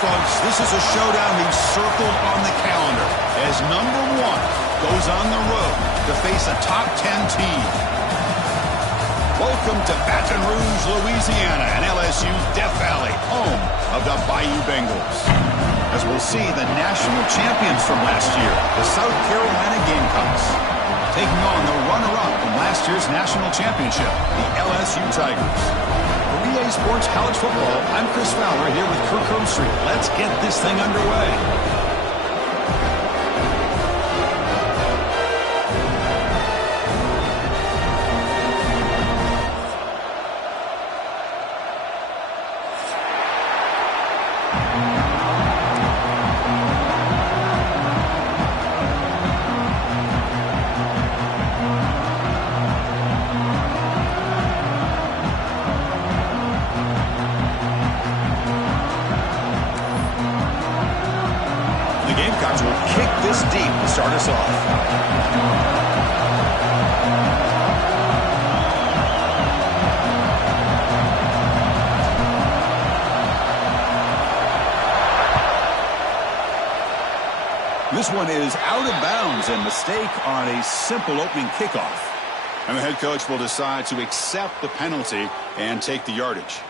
folks, this is a showdown we've circled on the calendar as number 1 goes on the road to face a top 10 team. Welcome to Baton Rouge, Louisiana, and LSU's Death Valley, home of the Bayou Bengals. As we'll see the national champions from last year, the South Carolina Gamecocks, taking on the runner-up from last year's national championship, the LSU Tigers. For EA Sports College Football, I'm Chris Fowler here with Kirk Herbstreit. Let's get this thing underway. Gamecocks will kick this deep to start us off. This one is out of bounds, and mistake on a simple opening kickoff. And the head coach will decide to accept the penalty and take the yardage.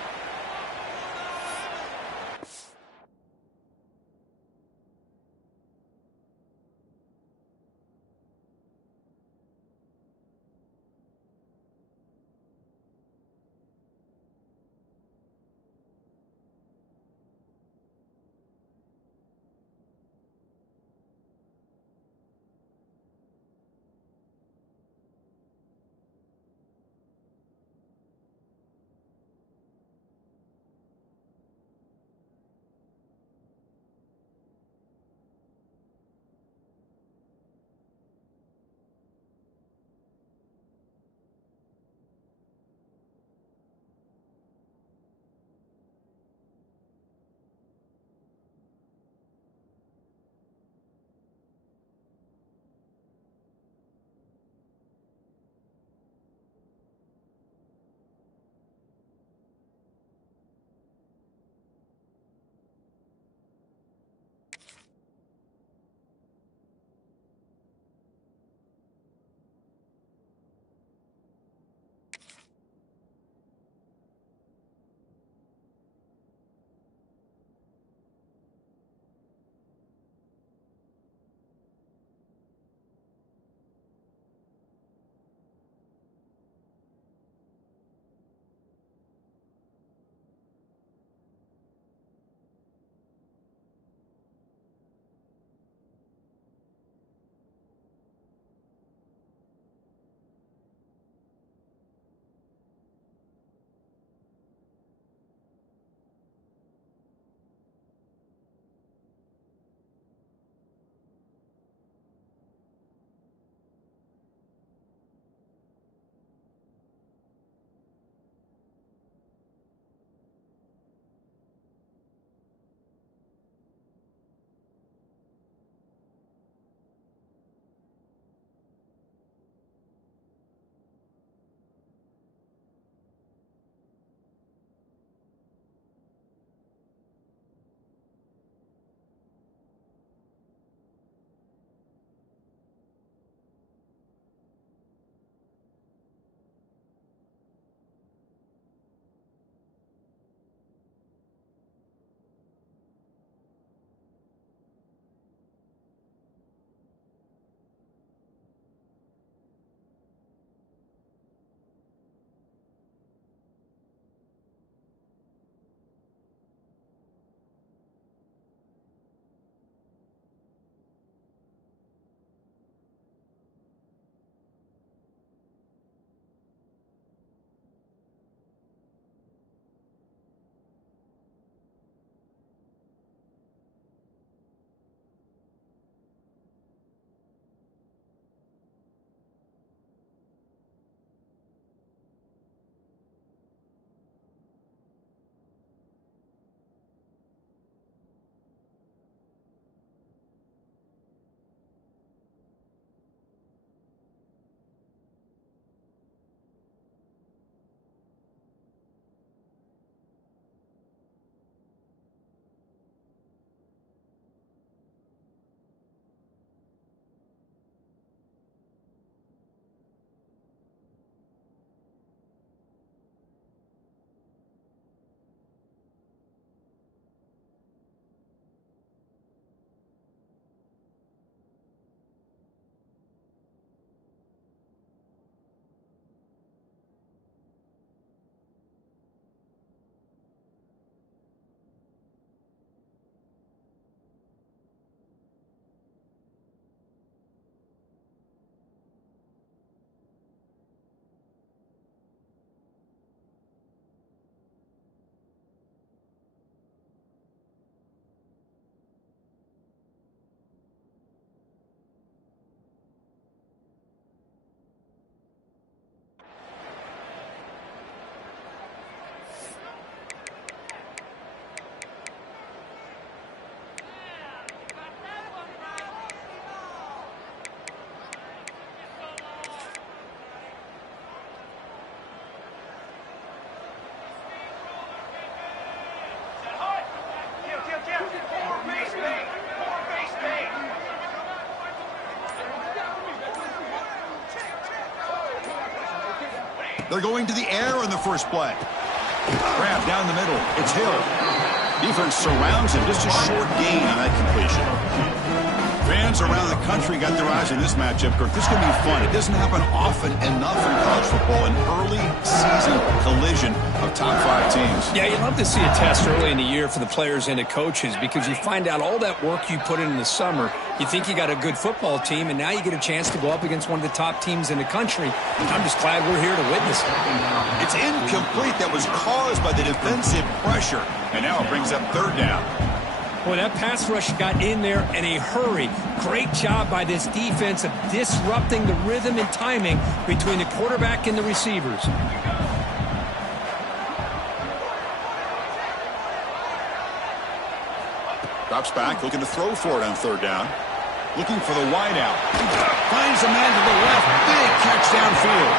They're going to the air in the first play. Grab down the middle. It's Hill. Defense surrounds him. Just a short gain on that completion. Fans around the country got their eyes on this matchup, Kirk. This is going to be fun. It doesn't happen often enough in college football, an early season collision of top 5 teams. Yeah, you love to see a test early in the year for the players and the coaches because you find out all that work you put in the summer. You think you got a good football team, and now you get a chance to go up against one of the top teams in the country. I'm just glad we're here to witness it. It's incomplete. That was caused by the defensive pressure, and now it brings up 3rd down. Boy, that pass rush got in there in a hurry. Great job by this defense of disrupting the rhythm and timing between the quarterback and the receivers. Drops back, looking to throw for it on 3rd down. Looking for the wide out. Finds a man to the left. Big catch downfield.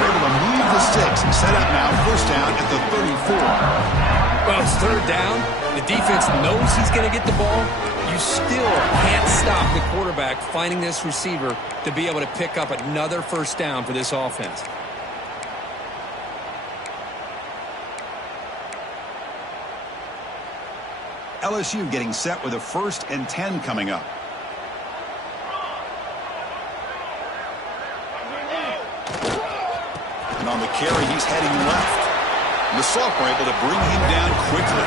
We're able to move the sticks. Set up now, 1st down at the 34. Well, it's 3rd down. The defense knows he's going to get the ball. You still can't stop the quarterback finding this receiver to be able to pick up another 1st down for this offense. LSU getting set with a 1st and 10 coming up. And on the carry, he's heading left. The Soft were able to bring him down quickly.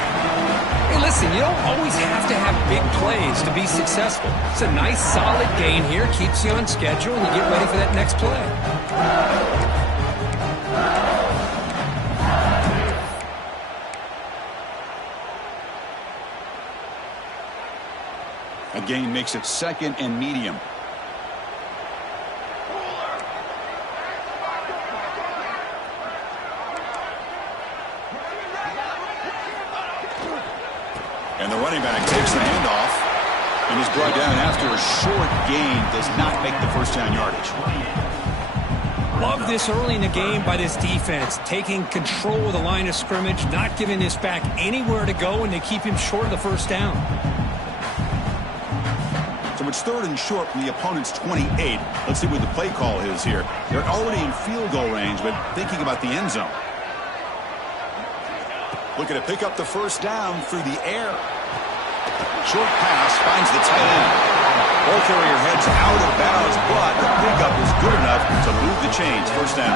Hey, listen, you don't always have to have big plays to be successful. It's a nice, solid gain here. Keeps you on schedule, and you get ready for that next play. A gain makes it 2nd and medium. And the running back takes the handoff and is brought down after a short gain. Does not make the 1st down yardage. Love this early in the game by this defense. Taking control of the line of scrimmage, not giving this back anywhere to go, and they keep him short of the 1st down. So it's 3rd and short from the opponent's 28. Let's see what the play call is here. They're already in field goal range, but thinking about the end zone. Looking to pick up the 1st down through the air. Short pass finds the tight end. Ball carrier heads out of bounds, but the pickup is good enough to move the chains. 1st down.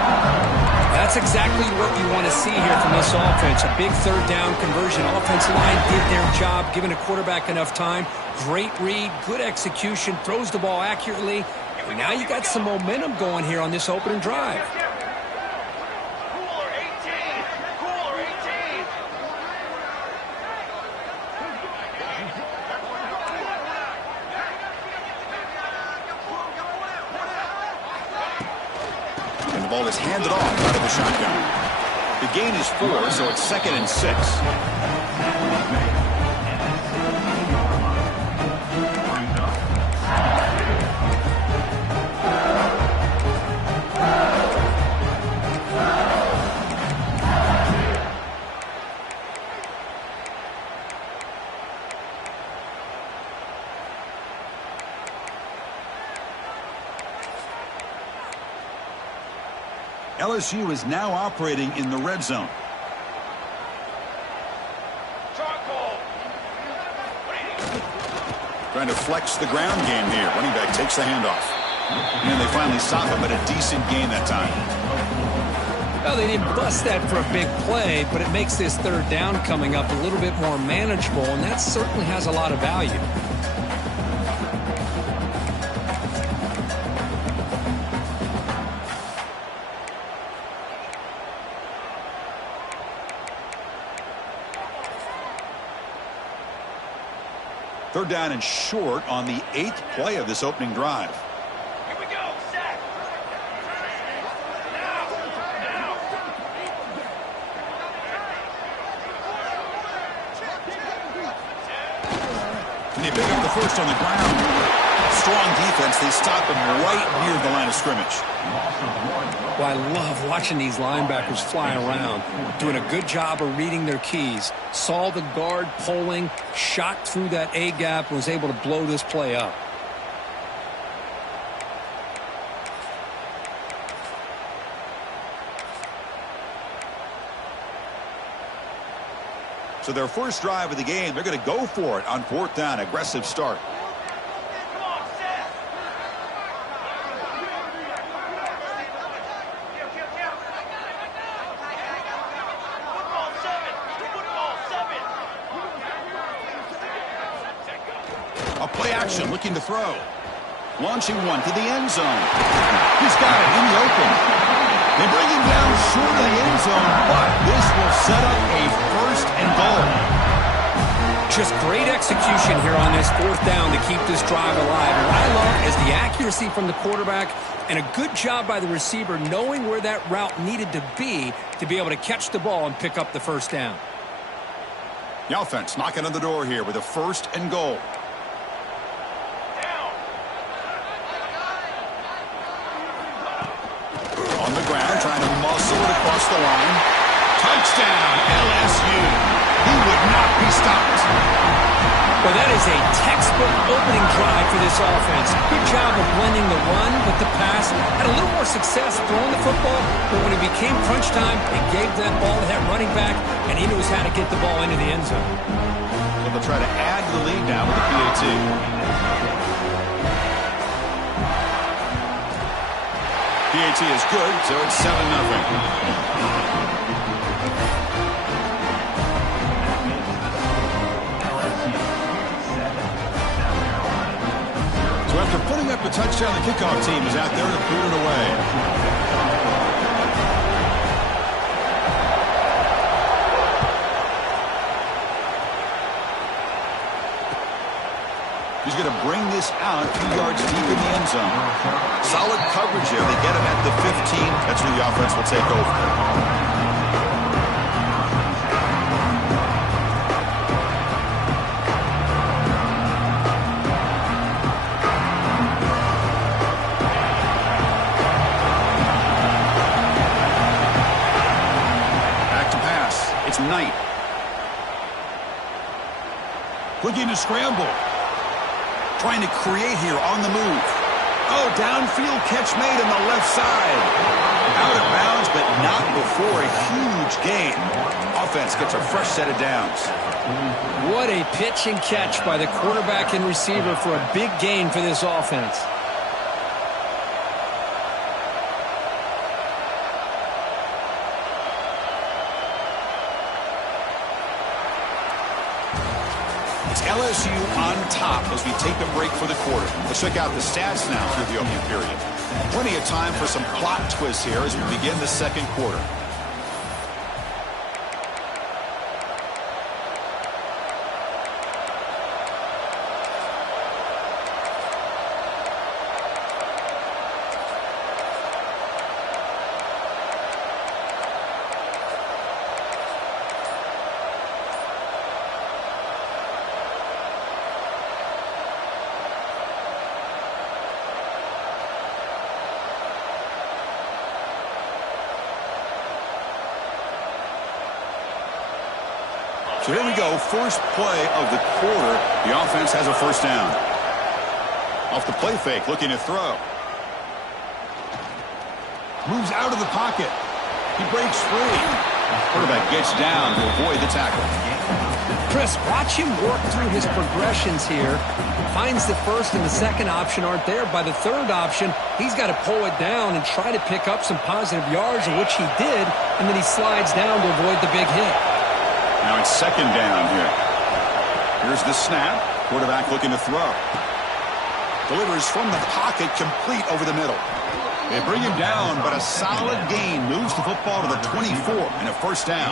That's exactly what you want to see here from this offense. A big 3rd down conversion. Offensive line did their job, giving the quarterback enough time. Great read, good execution, throws the ball accurately. And now you got some momentum going here on this opening drive. The ball is handed off out of the shotgun. The gain is 4, so it's 2nd and 6. LSU is now operating in the red zone. Trying to flex the ground game here. Running back takes the handoff. And they finally stop him, but a decent gain that time. Well, they didn't bust that for a big play, but it makes this 3rd down coming up a little bit more manageable, and that certainly has a lot of value. Third down and short on the 8th play of this opening drive. Here we go, sack. And they pick up the 1st on the ground. Strong defense. They stop him right near the line of scrimmage. Well, I love watching these linebackers fly around, doing a good job of reading their keys. Saw the guard pulling, shot through that A-gap, was able to blow this play up. So their first drive of the game, they're going to go for it on 4th down. Aggressive start. Come on, Zach. Football 7. Football 7. A play action, looking to throw. Launching one to the end zone. He's got it in the open. They bring him down short of the end zone, but this will set up a 1st and goal. Just great execution here on this 4th down to keep this drive alive. And what I love is the accuracy from the quarterback and a good job by the receiver knowing where that route needed to be able to catch the ball and pick up the 1st down. The offense knocking on the door here with a 1st and goal. On the ground, trying to muscle it across the line. Touchdown, LSU. He would not be stopped. Well, that is a textbook opening drive for this offense. Good job of blending the run with the pass. Had a little more success throwing the football, but when it became crunch time, they gave that ball to that running back, and he knows how to get the ball into the end zone. So they'll try to add to the lead now with the PAT. PAT is good, so it's 7-0. So after putting up a touchdown, the kickoff team is out there to boot it away. He's going to bring this out a few yards deep in the end zone. Solid coverage there. They get him at the 15. That's where the offense will take over. Back to pass. It's Knight. Looking to scramble. Trying to create here on the move. Oh, downfield catch made on the left side. Out of bounds, but not before a huge gain. Offense gets a fresh set of downs. What a pitch and catch by the quarterback and receiver for a big gain for this offense. LSU on top as we take a break for the quarter. Let's check out the stats now through the opening period. Plenty of time for some plot twists here as we begin the 2nd quarter. So here we go, first play of the quarter. The offense has a 1st down. Off the play fake, looking to throw. Moves out of the pocket. He breaks free. Quarterback gets down to avoid the tackle. Chris, watch him work through his progressions here. Finds the 1st and the 2nd option aren't there. By the 3rd option, he's got to pull it down and try to pick up some positive yards, which he did, and then he slides down to avoid the big hit. Now it's 2nd down here. Here's the snap. Quarterback looking to throw. Delivers from the pocket, complete over the middle. They bring him down, but a solid gain moves the football to the 24 and a 1st down.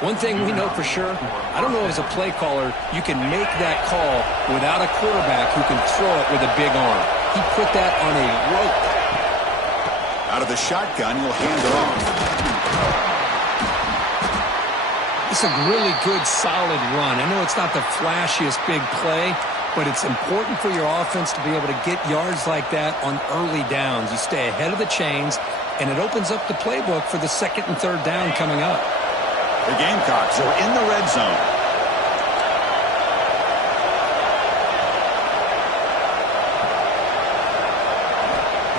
One thing we know for sure, I don't know as a play caller, you can make that call without a quarterback who can throw it with a big arm. He put that on a rope. Out of the shotgun, he'll hand it off. It's a really good, solid run. I know it's not the flashiest big play, but it's important for your offense to be able to get yards like that on early downs. You stay ahead of the chains, and it opens up the playbook for the 2nd and 3rd down coming up. The Gamecocks are in the red zone.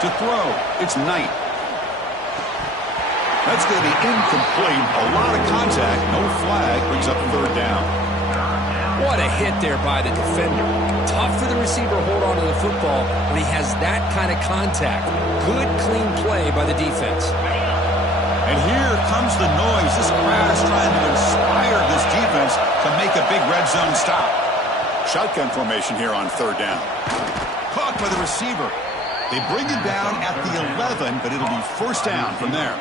To throw, it's Knight. That's going to be incomplete. A lot of contact. No flag. Brings up third down. What a hit there by the defender. Tough for the receiver to hold on to the football when he has that kind of contact. Good, clean play by the defense. And here comes the noise. This crowd is trying to inspire this defense to make a big red zone stop. Shotgun formation here on third down. Caught by the receiver. They bring it down at the 11, but it'll be first down from there.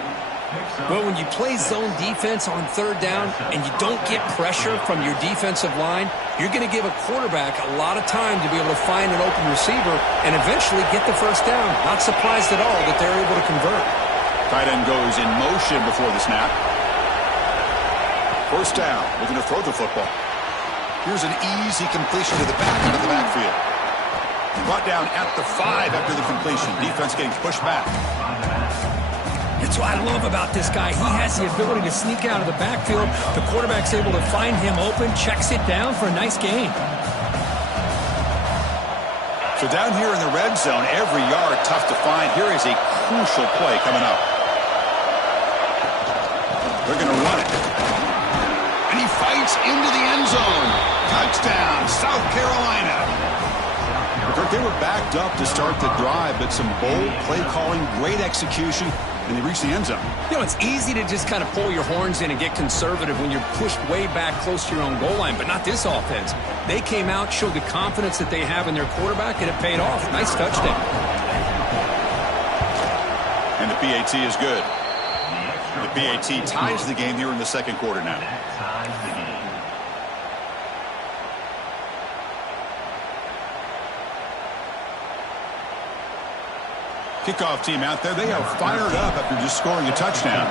Well, when you play zone defense on third down and you don't get pressure from your defensive line, you're going to give a quarterback a lot of time to be able to find an open receiver and eventually get the first down. Not surprised at all that they're able to convert. Tight end goes in motion before the snap. First down, looking to throw the football. Here's an easy completion to the back out of the backfield. Brought down at the 5 after the completion. Defense getting pushed back. That's what I love about this guy. He has the ability to sneak out of the backfield. The quarterback's able to find him open, checks it down for a nice gain. So down here in the red zone, every yard tough to find. Here is a crucial play coming up. They're going to run it. And he fights into the end zone. Touchdown, South Carolina. They were backed up to start the drive, but some bold play calling, great execution, and they reached the end zone. You know, it's easy to just kind of pull your horns in and get conservative when you're pushed way back close to your own goal line, but not this offense. They came out, showed the confidence that they have in their quarterback, and it paid off. Nice touchdown. And the PAT is good. The PAT ties the game here in the second quarter now. Kickoff team out there. They are fired up after just scoring a touchdown.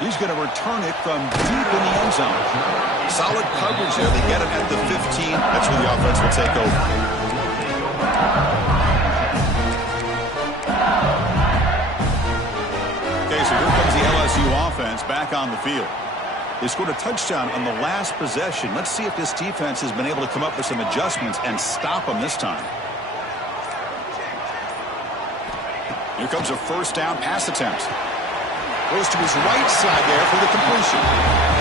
He's going to return it from deep in the end zone. Solid coverage there. They get it at the 15. That's where the offense will take over. Okay, so here comes the LSU offense back on the field. They scored a touchdown on the last possession. Let's see if this defense has been able to come up with some adjustments and stop them this time. Here comes a first down pass attempt. Goes to his right side there for the completion.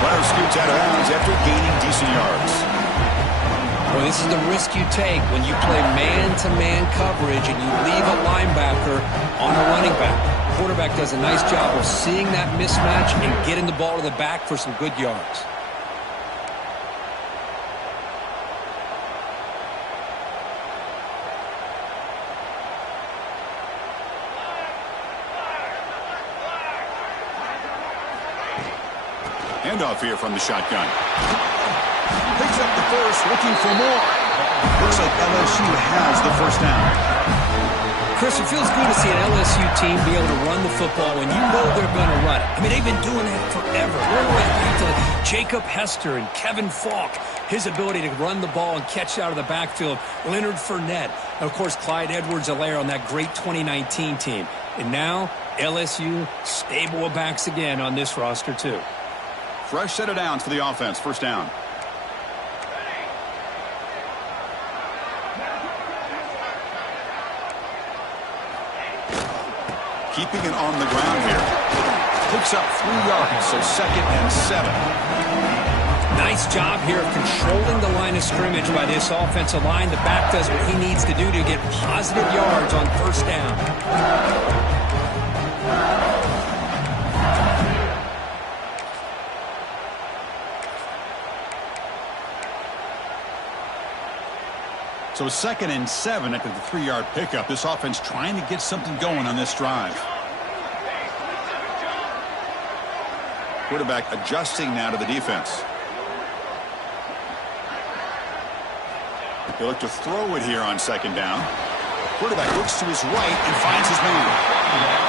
Runner scoots out of bounds after gaining decent yards. Well, this is the risk you take when you play man-to-man coverage and you leave a linebacker on a running back. Quarterback does a nice job of seeing that mismatch and getting the ball to the back for some good yards. Handoff here from the shotgun. Picks up the first, looking for more. Looks like LSU has the first down. Chris, it feels good to see an LSU team be able to run the football when you know they're going to run it. I mean, they've been doing that forever. All the way back to Jacob Hester and Kevin Falk. His ability to run the ball and catch out of the backfield. Leonard Fournette. And, of course, Clyde Edwards-Helaire on that great 2019 team. And now, LSU, stable of backs again on this roster, too. Fresh set of downs for the offense. First down. Keeping it on the ground here. Picks up 3 yards, so 2nd and 7. Nice job here of controlling the line of scrimmage by this offensive line. The back does what he needs to do to get positive yards on first down. So 2nd and 7 after the 3-yard pickup. This offense trying to get something going on this drive. Quarterback adjusting now to the defense. They look to throw it here on 2nd down. Quarterback looks to his right and finds his man.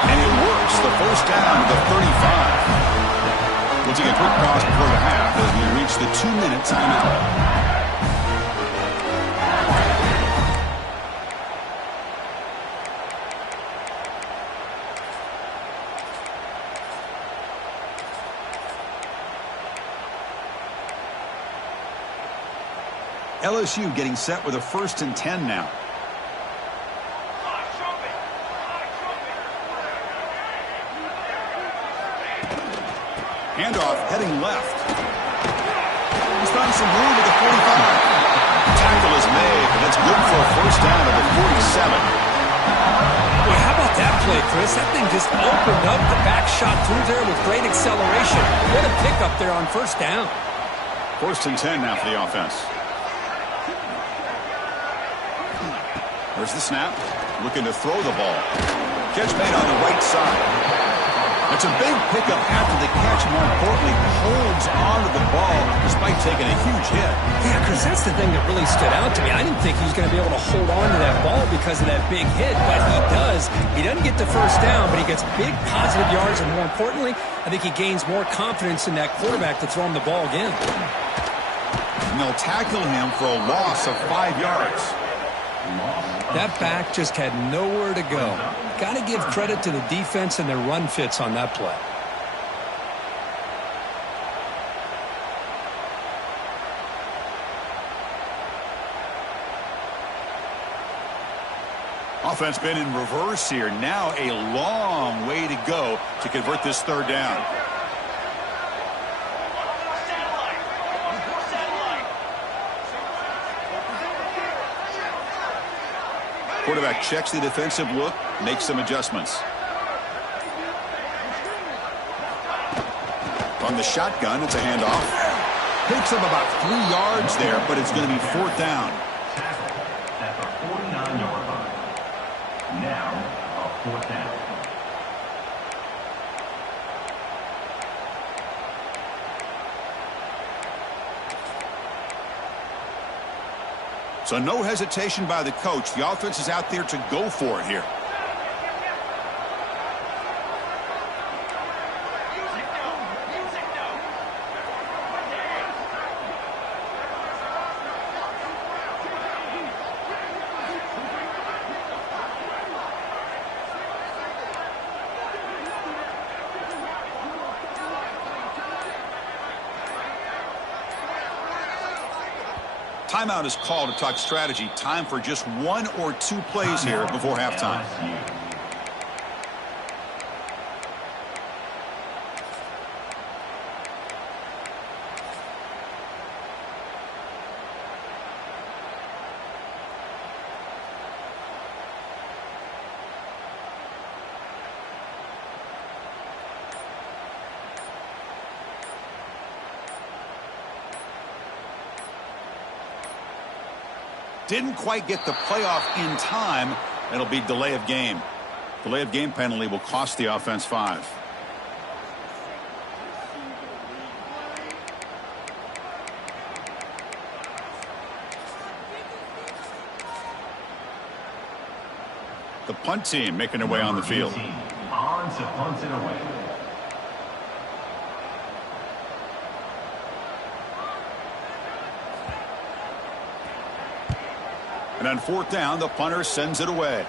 And it works. The first down to the 35. We'll take a quick pause before the half as we reach the 2-minute timeout. LSU getting set with a 1st and 10 now. Handoff heading left. He's found some room at the 45. Tackle is made, and it's good for a first down at the 47. Boy, how about that play, Chris? That thing just opened up. The back shot through there with great acceleration. What a pickup there on first down. First and 10 now for the offense. There's the snap. Looking to throw the ball. Catch made on the right side. It's a big pickup after the catch. More importantly, holds onto the ball despite taking a huge hit. Yeah, Chris, that's the thing that really stood out to me. I didn't think he was going to be able to hold on to that ball because of that big hit, but he does. He doesn't get the first down, but he gets big positive yards, and more importantly, I think he gains more confidence in that quarterback to throw him the ball again. And they'll tackle him for a loss of 5 yards. That back just had nowhere to go. Got to give credit to the defense and their run fits on that play. Offense been in reverse here. Now a long way to go to convert this third down. Quarterback checks the defensive look, makes some adjustments. From the shotgun, it's a handoff. Picks up about 3 yards there, but it's going to be fourth down. At the 49-yard line. Now, a fourth down. So no hesitation by the coach. The offense is out there to go for it here. Timeout is called to talk strategy. Time for just 1 or 2 plays here before halftime. Didn't quite get the playoff in time. It'll be delay of game. Delay of game penalty will cost the offense 5. The punt team making their way on the field. On to punt it away. And on fourth down, the punter sends it away.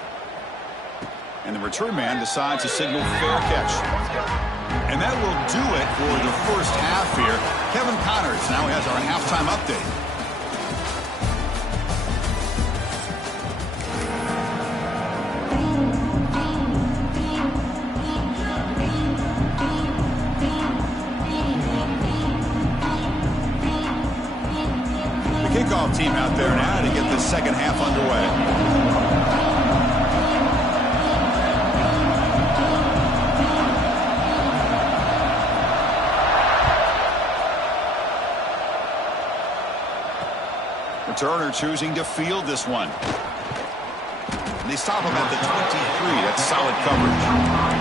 And the return man decides to signal fair catch. And that will do it for the first half here. Kevin Connors now has our halftime update. Kickoff team out there now to get the second half underway. Returner choosing to field this one. And they stop him at the 23. That's solid coverage.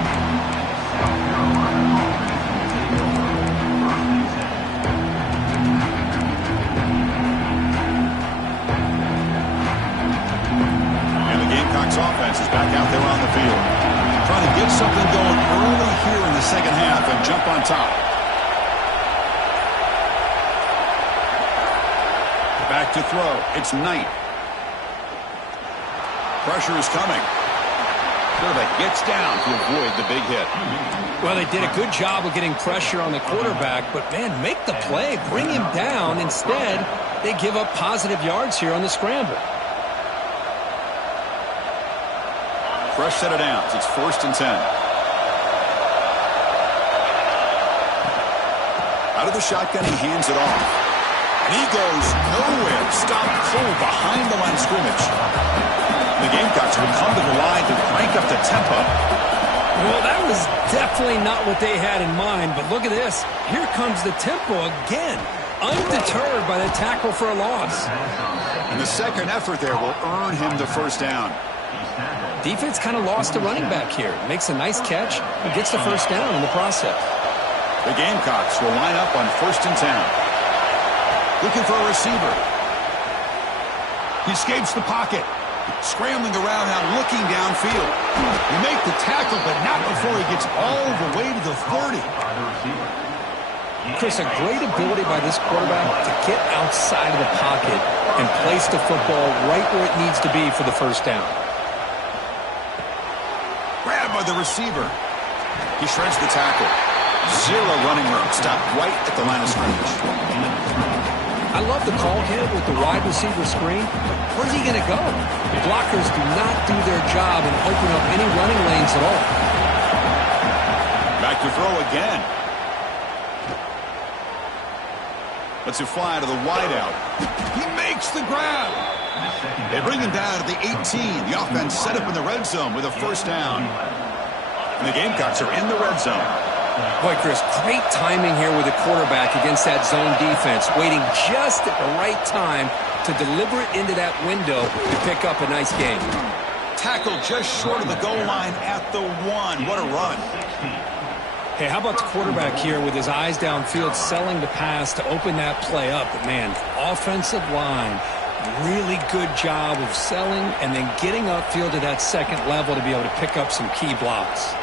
Offense is back out there on the field. Trying to get something going early here in the second half and jump on top. Back to throw. It's Knight. Pressure is coming. Quarterback gets down to avoid the big hit. Well, they did a good job of getting pressure on the quarterback, but, man, make the play. Bring him down. Instead, they give up positive yards here on the scramble. Fresh set of downs. It's first and 10. Out of the shotgun, he hands it off. And he goes nowhere. Stopped cold behind the line of scrimmage. The Gamecocks will come to the line to crank up the tempo. Well, that was definitely not what they had in mind, but look at this. Here comes the tempo again, undeterred by the tackle for a loss. And the second effort there will earn him the first down. Defense kind of lost a running back here. Makes a nice catch and gets the first down in the process. The Gamecocks will line up on 1st and 10. Looking for a receiver. He escapes the pocket. Scrambling around now, looking downfield. You make the tackle, but not before he gets all the way to the 30. Chris, a great ability by this quarterback to get outside of the pocket and place the football right where it needs to be for the first down. Grabbed by the receiver. He shreds the tackle. Zero running room. Stopped right at the line of scrimmage. I love the call here with the wide receiver screen. Where's he going to go? The blockers do not do their job and open up any running lanes at all. Back to throw again. Lets it fly to the wideout. He makes the grab. They bring him down to the 18. The offense set up in the red zone with a first down. And the Gamecocks are in the red zone. Boy, Chris, great timing here with the quarterback against that zone defense, waiting just at the right time to deliver it into that window to pick up a nice gain. Tackle just short of the goal line at the 1. What a run. Hey, how about the quarterback here with his eyes downfield, selling the pass to open that play up? But, man, offensive line, really good job of selling and then getting upfield to that second level to be able to pick up some key blocks.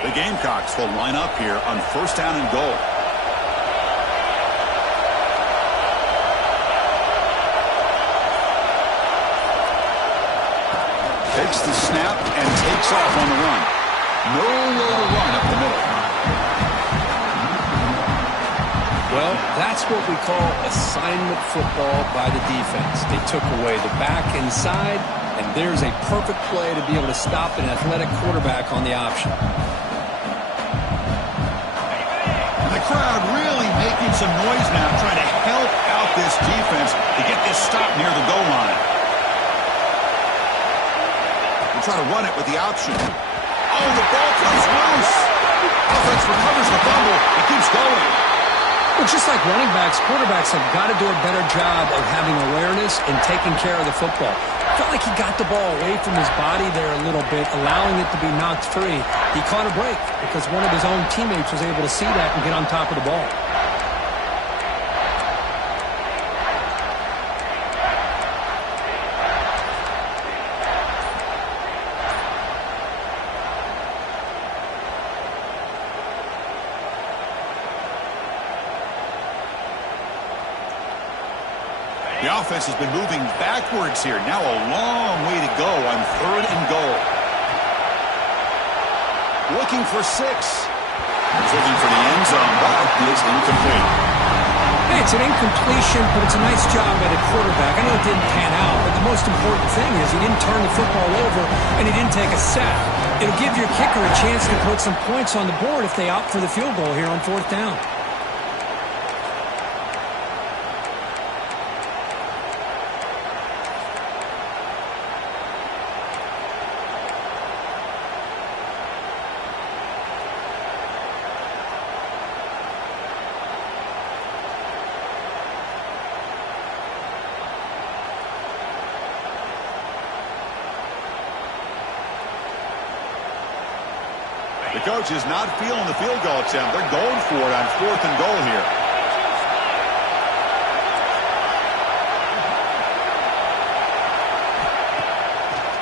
The Gamecocks will line up here on 1st down and goal. Takes the snap and takes off on the run. Nowhere to run up the middle. Well, that's what we call assignment football by the defense. They took away the back inside, and there's a perfect play to be able to stop an athletic quarterback on the option. Crowd really making some noise now, trying to help out this defense to get this stop near the goal line. We'll try to run it with the option. Oh, the ball comes loose. Offense recovers the fumble. It keeps going. Well, just like running backs, quarterbacks have got to do a better job of having awareness and taking care of the football. Felt like he got the ball away from his body there a little bit, allowing it to be knocked free. He caught a break because one of his own teammates was able to see that and get on top of the ball. The offense has been moving backwards here. Now a long way to go on 3rd and goal. Looking for 6. He's looking for the end zone. That is incomplete. Hey, it's an incompletion, but it's a nice job by the quarterback. I know it didn't pan out, but the most important thing is he didn't turn the football over and he didn't take a sack. It'll give your kicker a chance to put some points on the board if they opt for the field goal here on 4th down. The coach is not feeling the field goal attempt. They're going for it on 4th and goal here.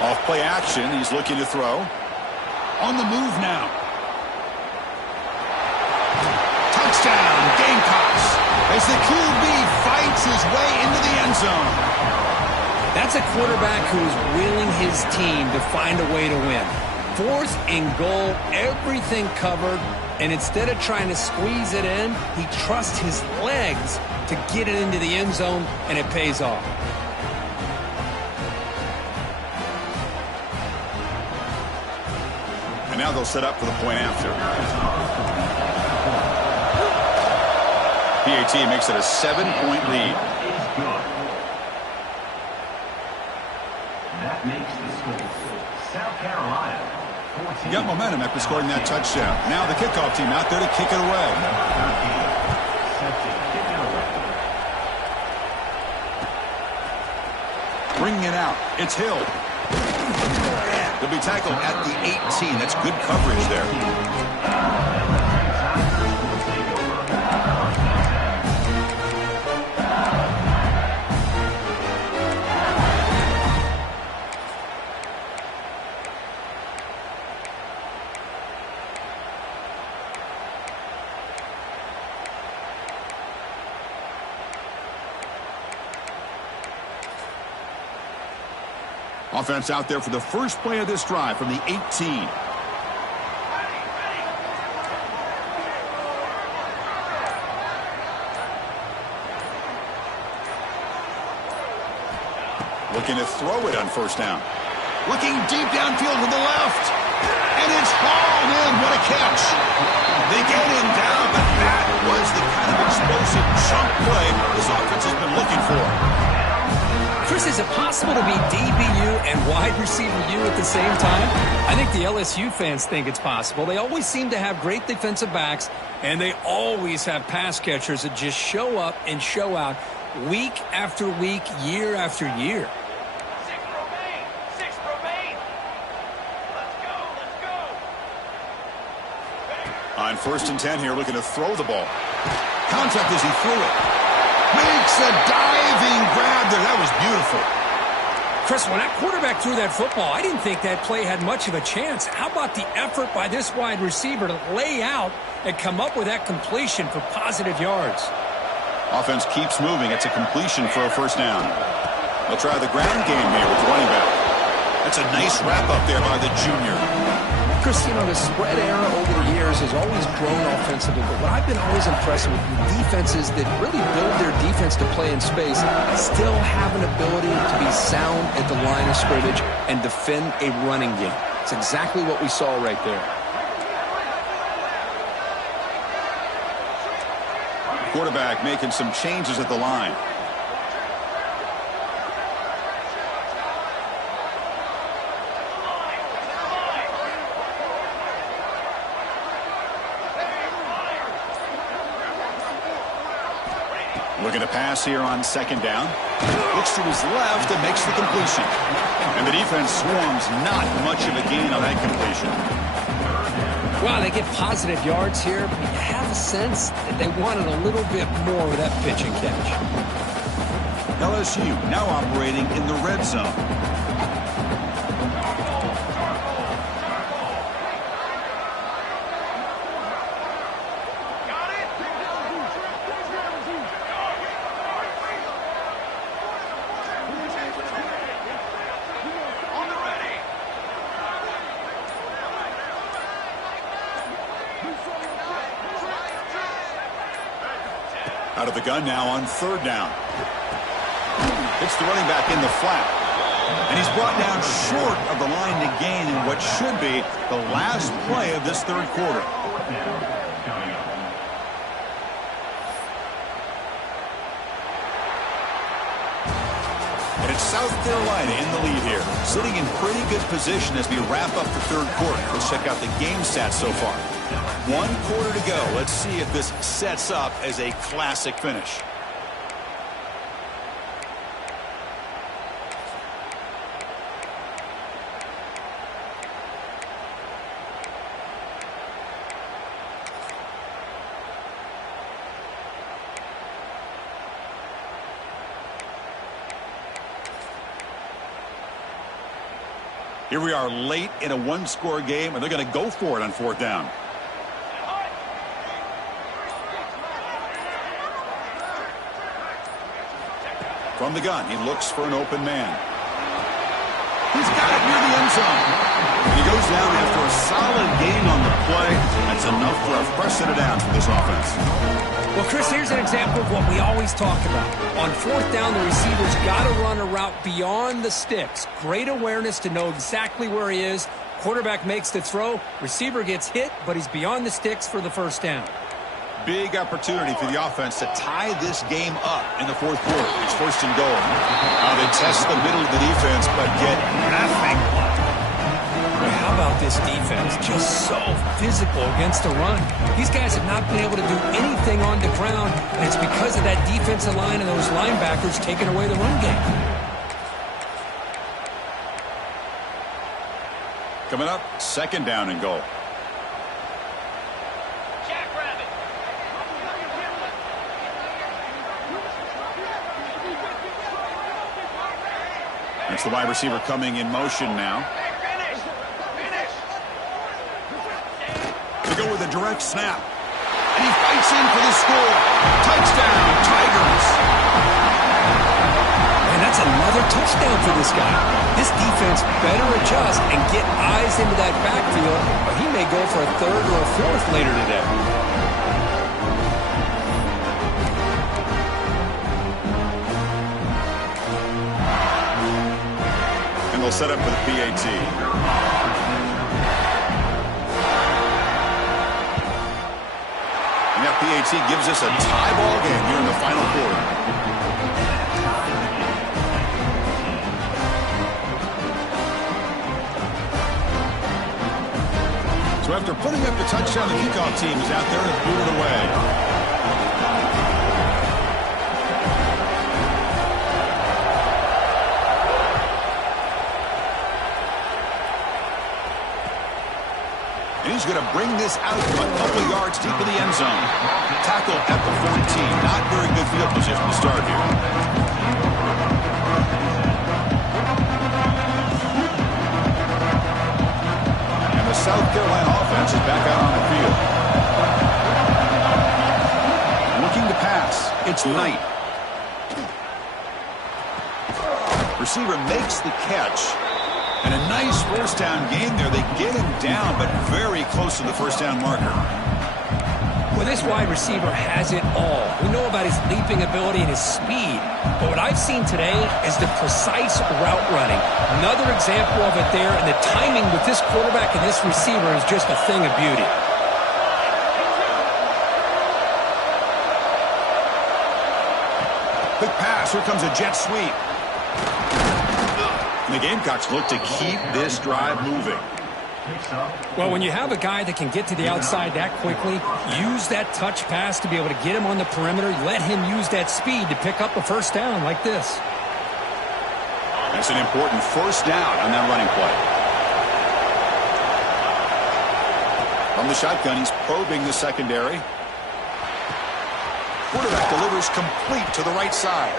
Off play action. He's looking to throw. On the move now. Touchdown, Gamecocks, as the QB fights his way into the end zone. That's a quarterback who is willing his team to find a way to win. 4th and goal, everything covered, and instead of trying to squeeze it in, he trusts his legs to get it into the end zone, and it pays off. And now they'll set up for the point after. PAT makes it a 7-point lead. That makes the score. South Carolina, 14. Got momentum after scoring that touchdown. Now the kickoff team out there to kick it away. Set to kick it away. Bringing it out. It's Hill. He'll be tackled at the 18. That's good coverage there. Offense out there for the first play of this drive from the 18. Looking to throw it on first down. Looking deep downfield to the left. And it's hauled in. What a catch. They get him down, but that was the kind of explosive chunk play this offense has been looking for. Chris, is it possible to be DBU and wide receiver U at the same time? I think the LSU fans think it's possible. They always seem to have great defensive backs, and they always have pass catchers that just show up and show out week after week, year after year. 6 remain. 6 remain. Let's go. Let's go. On 1st and 10 here, looking to throw the ball. Contact as he threw it. Makes a diving grab there. That was beautiful. Chris, when that quarterback threw that football, I didn't think that play had much of a chance. How about the effort by this wide receiver to lay out and come up with that completion for positive yards? Offense keeps moving. It's a completion for a first down. They'll try the ground game here with the running back. That's a nice wrap-up there by the junior. Chris, you know, the spread era over the years has always grown offensively, but what I've been always impressed with defenses that really build their defense to play in space still have an ability to be sound at the line of scrimmage and defend a running game. It's exactly what we saw right there. Quarterback making some changes at the line. Looking to pass here on 2nd down. Looks to his left and makes the completion. And the defense swarms not much of a gain on that completion. Well, they get positive yards here, but you have a sense that they wanted a little bit more with that pitch and catch. LSU now operating in the red zone. Out of the gun now on 3rd down. Hits the running back in the flat. And he's brought down short of the line to gain in what should be the last play of this 3rd quarter. And it's South Carolina in the lead here. Sitting in pretty good position as we wrap up the 3rd quarter. Let's check out the game stats so far. 1 quarter to go. Let's see if this sets up as a classic finish. Here we are late in a 1-score game, and they're going to go for it on 4th down. From the gun, he looks for an open man. He's got it near the end zone. he goes down after a solid gain on the play. That's enough for a fresh set of downs for this offense. Well, Chris, here's an example of what we always talk about. On fourth down, the receiver's got to run a route beyond the sticks. Great awareness to know exactly where he is. Quarterback makes the throw. Receiver gets hit, but he's beyond the sticks for the first down. Big opportunity for the offense to tie this game up in the fourth quarter. It's first and goal. Now they test the middle of the defense, but get nothing. How about this defense? Just so physical against the run. These guys have not been able to do anything on the ground, and it's because of that defensive line and those linebackers taking away the run game. Coming up, second down and goal. Jackrabbit. That's the wide receiver coming in motion now. Finish. Finish. To go with a direct snap. And he fights in for the score. Touchdown, Tigers. And that's another touchdown for this guy. This defense better adjust and get eyes into that backfield, or he may go for a third or a fourth later today. And they'll set up for the PAT. And that PAT gives us a tie ball game here in the final quarter. So after putting up the touchdown, the kickoff team is out there to boot it away. And he's going to bring this out a couple yards deep in the end zone. Tackle at the 14. Not very good field position to start here. And the South Carolina offense is back out on the field. Looking to pass. It's Knight. Receiver makes the catch. And a nice first down gain there. They get him down, but very close to the first down marker. Well, this wide receiver has it all. We know about his leaping ability and his speed. But what I've seen today is the precise route running. Another example of it there, and the timing with this quarterback and this receiver is just a thing of beauty. Quick pass. Here comes a jet sweep. And the Gamecocks look to keep this drive moving. Well, when you have a guy that can get to the outside that quickly, use that touch pass to be able to get him on the perimeter, let him use that speed to pick up a first down like this. That's an important first down on that running play. From the shotgun, he's probing the secondary. Quarterback delivers complete to the right side.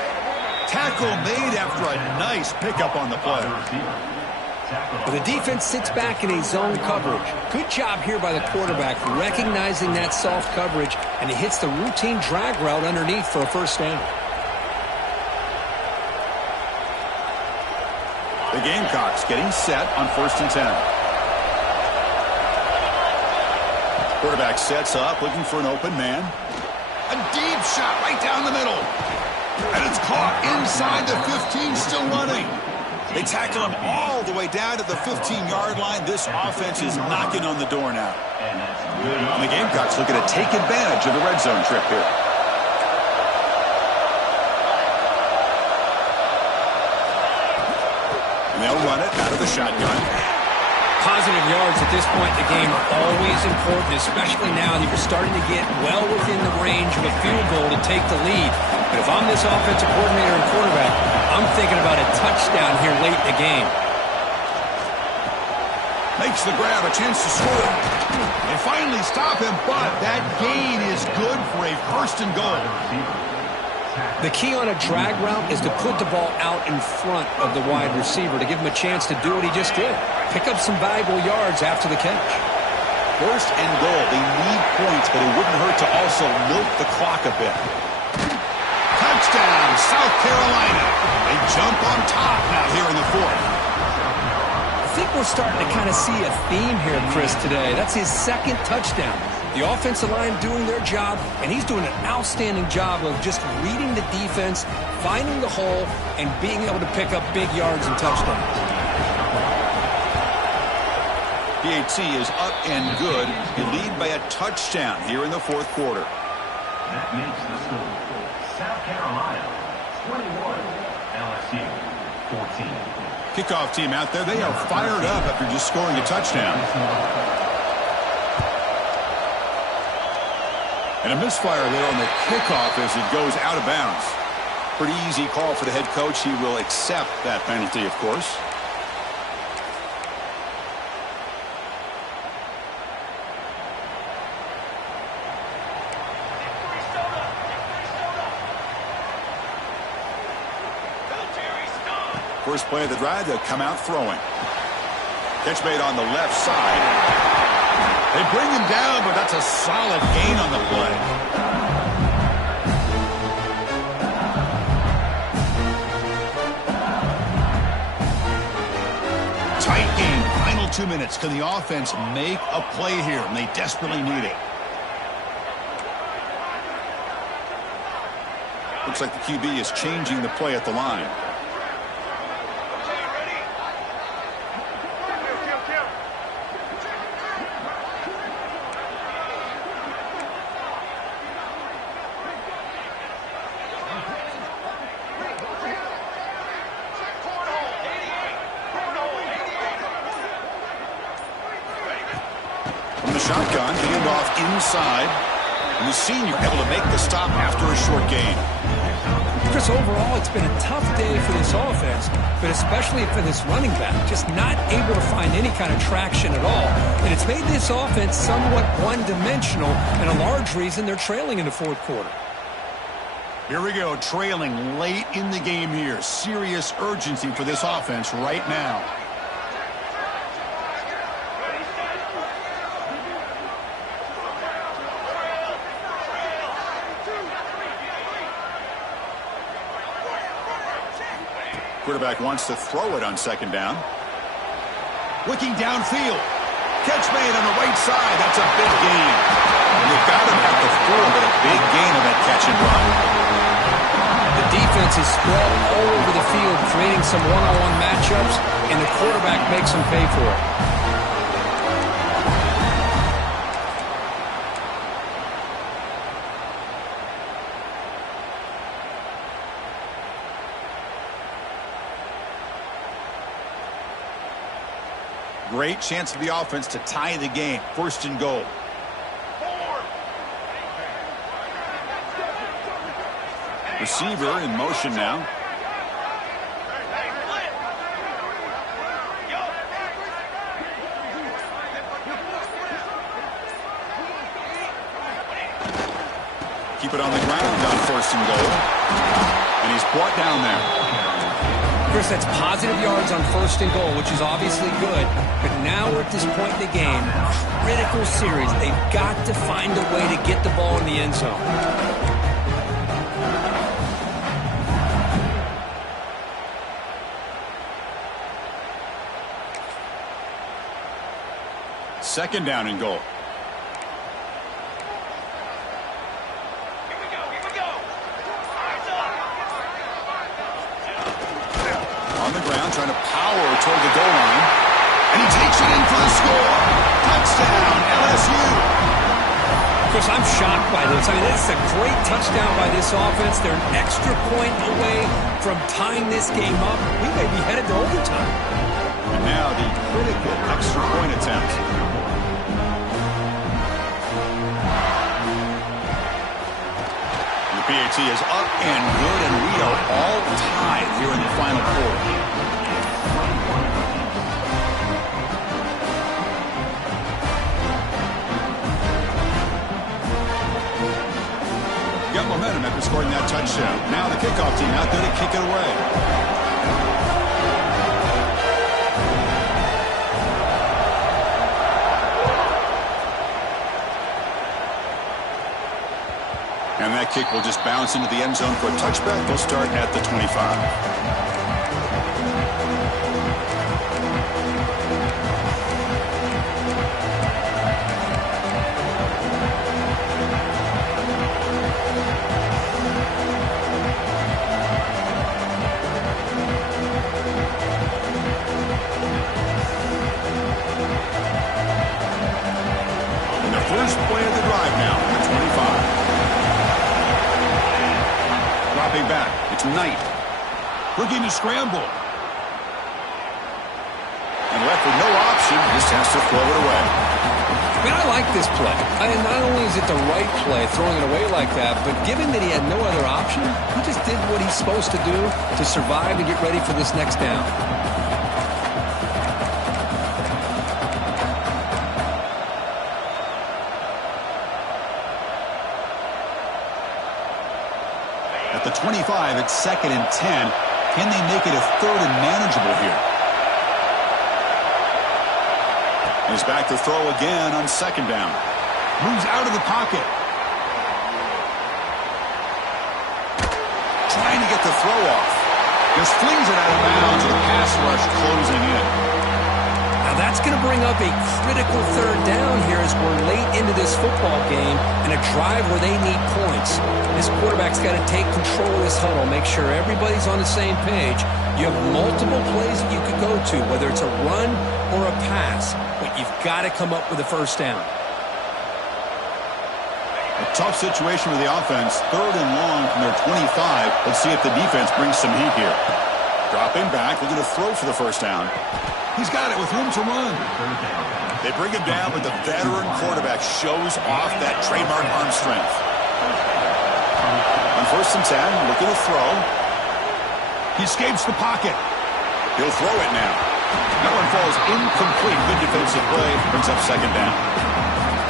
Tackle made after a nice pickup on the play. Well, the defense sits back in a zone coverage. Good job here by the quarterback, recognizing that soft coverage, and he hits the routine drag route underneath for a first down. The Gamecocks getting set on 1st and 10. Quarterback sets up, looking for an open man. A deep shot right down the middle. And it's caught inside the 15, still running. They tackle him all the way down to the 15-yard line. This offense is knocking on the door now. And the Gamecocks looking to take advantage of the red zone trip here. And they'll run it out of the shotgun. Positive yards at this point in the game are always important, especially now that you're starting to get well within the range of a field goal to take the lead. But if I'm this offensive coordinator and quarterback, I'm thinking about a touchdown here late in the game. Makes the grab, a chance to score. They finally stop him, but that gain is good for a first and goal. The key on a drag route is to put the ball out in front of the wide receiver to give him a chance to do what he just did. Pick up some valuable yards after the catch. First and goal. They need points, but it wouldn't hurt to also milk the clock a bit. Touchdown, South Carolina. They jump on top now here in the fourth. think we're starting to kind of see a theme here, Chris, today. That's his second touchdown. The offensive line doing their job, and he's doing an outstanding job of just reading the defense, finding the hole, and being able to pick up big yards and touchdowns. PAT is up and good. You lead by a touchdown here in the fourth quarter. That makes the score South Carolina 21, LSU 14. Kickoff team out there. They are fired up after just scoring a touchdown. And a misfire there on the kickoff as it goes out of bounds. Pretty easy call for the head coach. He will accept that penalty, of course. First play of the drive, they'll come out throwing. Catch made on the left side. They bring him down, but that's a solid gain on the play. Tight game. Final 2 minutes. Can the offense make a play here? And they desperately need it. Looks like the QB is changing the play at the line. Shotgun, handoff inside, and the senior able to make the stop after a short gain. Chris, overall, it's been a tough day for this offense, but especially for this running back, just not able to find any kind of traction at all. And it's made this offense somewhat one-dimensional, and a large reason they're trailing in the fourth quarter. Here we go, trailing late in the game here. Serious urgency for this offense right now. Quarterback wants to throw it on second down. Looking downfield. Catch made on the right side. That's a big gain. And they've got him at the 4, but a big gain on that catch and run. The defense is spread all over the field, creating some one-on-one matchups, and the quarterback makes them pay for it. Great chance for the offense to tie the game. First and goal. Receiver in motion now. Keep it on the ground on first and goal. And he's brought down there. Chris, that's positive yards on first and goal, which is obviously good. But now we're at this point in the game, critical series. They've got to find a way to get the ball in the end zone. Second down and goal. Trying to power toward the goal line. And he takes it in for the score. Touchdown, LSU. Chris, I'm shocked by this. I mean, this is a great touchdown by this offense. They're an extra point away from tying this game up. We may be headed to overtime. And now the critical extra point attempt. The PAT is up and good, and we are all tied here in the final quarter. Momentum after scoring that touchdown. Now the kickoff team out there to kick it away. And that kick will just bounce into the end zone for a touchback. They'll start at the 25. It's Knight. Looking to scramble. And left with no option, just has to throw it away. I mean, I like this play. Not only is it the right play, throwing it away like that, but given that he had no other option, he just did what he's supposed to do to survive and get ready for this next down. At the 25, it's 2nd and 10. Can they make it a 3rd and manageable here? He's back to throw again on 2nd down. Moves out of the pocket. Trying to get the throw off. Just flings it out of bounds with a pass rush closing in. Now that's going to bring up a critical 3rd down here as we're late into this football game and a drive where they need points. This quarterback's got to take control of this huddle, make sure everybody's on the same page. You have multiple plays that you could go to, whether it's a run or a pass, but you've got to come up with a 1st down. A tough situation with the offense. 3rd and long from their 25. Let's see if the defense brings some heat here. Dropping back, looking to throw for the 1st down. He's got it with room to run. They bring him down, but the veteran quarterback shows off that trademark arm strength. On 1st and 10, looking to throw. He escapes the pocket. He'll throw it now. That one falls incomplete. Good defensive play. Brings up 2nd down.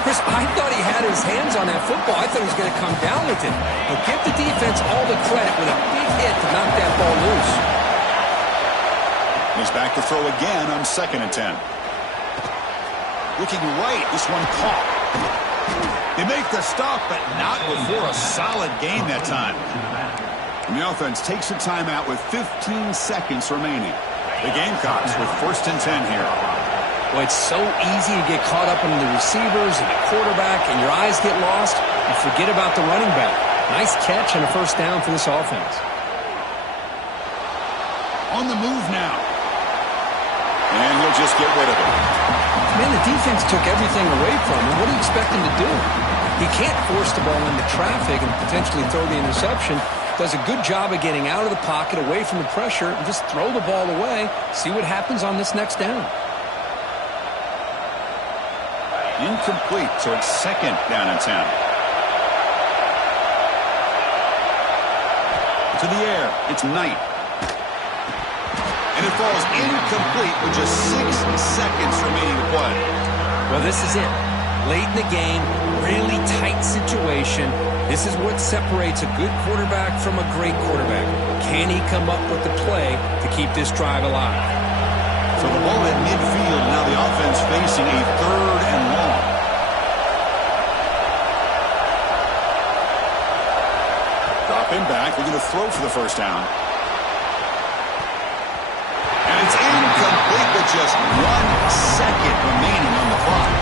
Chris, I thought he had his hands on that football. I thought he was going to come down with it. But give the defense all the credit with a big hit to knock that ball loose. He's back to throw again on 2nd and 10. Looking right. This one caught. They make the stop, but not before a solid gain that time. And the offense takes a timeout with 15 seconds remaining. The Gamecocks with 1st and 10 here. Well, it's so easy to get caught up in the receivers and the quarterback, and your eyes get lost. You forget about the running back. Nice catch and a 1st down for this offense. On the move now. And he'll just get rid of it. Man, the defense took everything away from him. What do you expect him to do? He can't force the ball into traffic and potentially throw the interception. Does a good job of getting out of the pocket, away from the pressure, and just throw the ball away. See what happens on this next down. Incomplete, so it's 2nd down and 10. To the air, it's Knight. And it falls incomplete with just 6 seconds remaining to play. Well, this is it. Late in the game, really tight situation. This is what separates a good quarterback from a great quarterback. Can he come up with the play to keep this drive alive? So the ball at midfield, now the offense facing a 3rd and long. Dropping back, looking to throw for the 1st down. And it's incomplete with just 1 second remaining on the clock.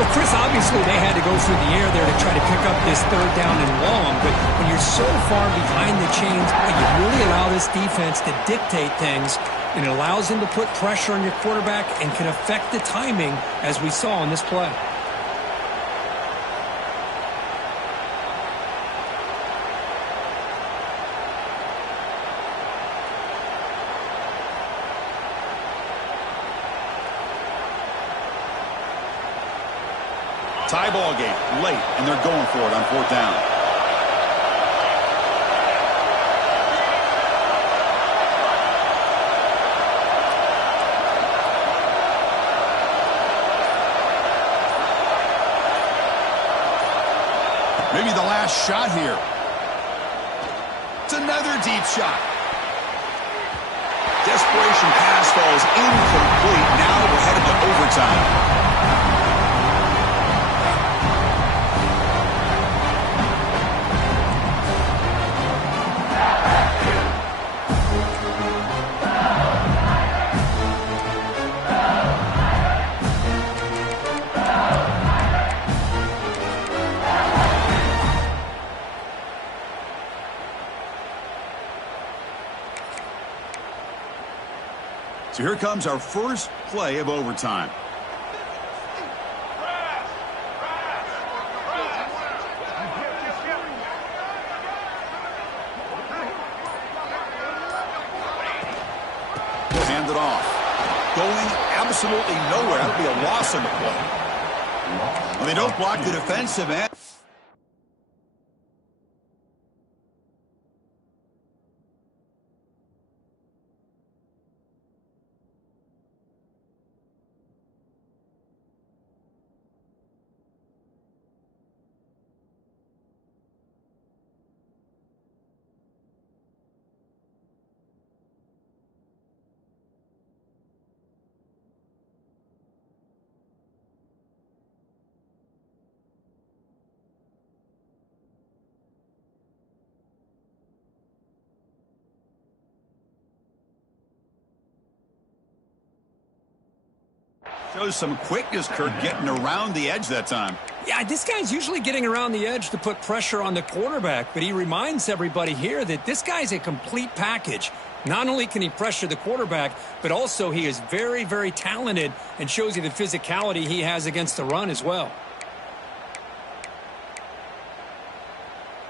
Well, Chris, obviously they had to go through the air there to try to pick up this 3rd down and long, but when you're so far behind the chains, you really allow this defense to dictate things, and it allows them to put pressure on your quarterback and can affect the timing, as we saw in this play. Tie ball game, late, and they're going for it on 4th down. Maybe the last shot here. It's another deep shot. Desperation pass falls incomplete. Now we're headed to overtime. So here comes our first play of overtime. absolutely nowhere. That would be a loss on the play. Well, they don't block the defensive end. Shows some quickness, Kirk, getting around the edge that time. Yeah, this guy's usually getting around the edge to put pressure on the quarterback, but he reminds everybody here that this guy's a complete package. Not only can he pressure the quarterback, but also he is very, very talented and shows you the physicality he has against the run as well.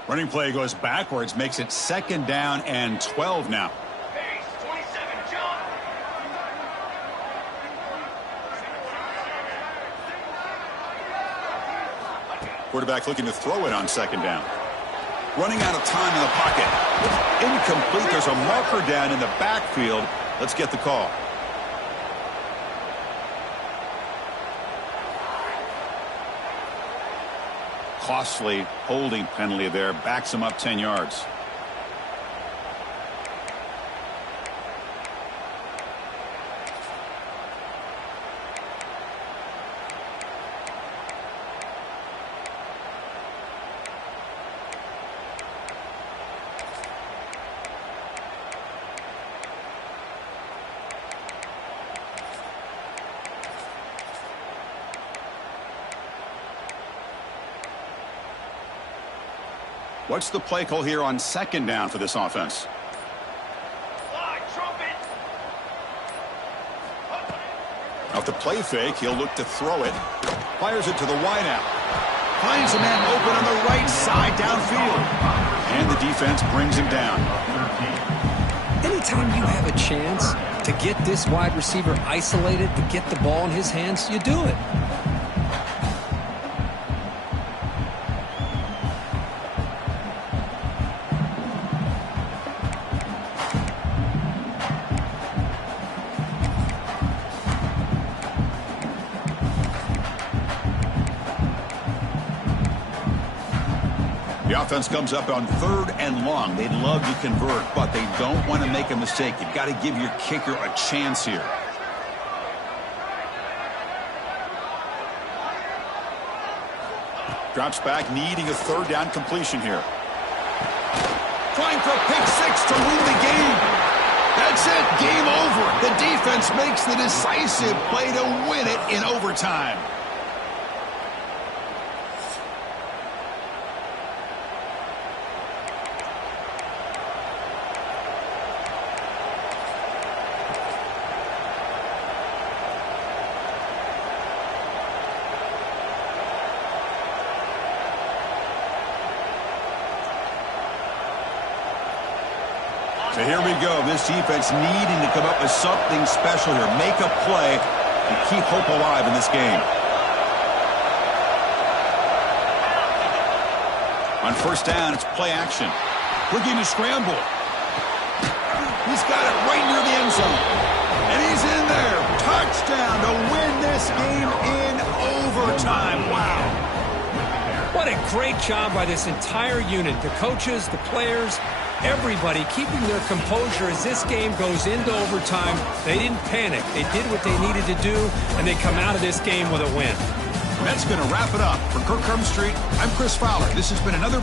Running play goes backwards, makes it 2nd down and 12 now. Base 27, John. Quarterback looking to throw it on 2nd down. Running out of time in the pocket. Incomplete. There's a marker down in the backfield. Let's get the call. Costly holding penalty there. Backs him up 10 yards. What's the play call here on 2nd down for this offense? Fly, trumpet. Off the play fake, he'll look to throw it. Fires it to the wideout. Finds a man open on the right side downfield. And the defense brings him down. Anytime you have a chance to get this wide receiver isolated, to get the ball in his hands, you do it. The offense comes up on 3rd and long. They'd love to convert, but they don't want to make a mistake. You've got to give your kicker a chance here. Drops back, needing a 3rd down completion here. Trying for a pick 6 to win the game. That's it. Game over. The defense makes the decisive play to win it in overtime. So here we go. This defense needing to come up with something special here. Make a play and keep hope alive in this game. On 1st down, it's play action. Looking to scramble. He's got it right near the end zone. And he's in there. Touchdown to win this game in overtime. Wow. What a great job by this entire unit. The coaches, the players, everybody keeping their composure as this game goes into overtime. They didn't panic. They did what they needed to do, and they come out of this game with a win. That's going to wrap it up. For Kirk Herbstreit, I'm Chris Fowler. This has been another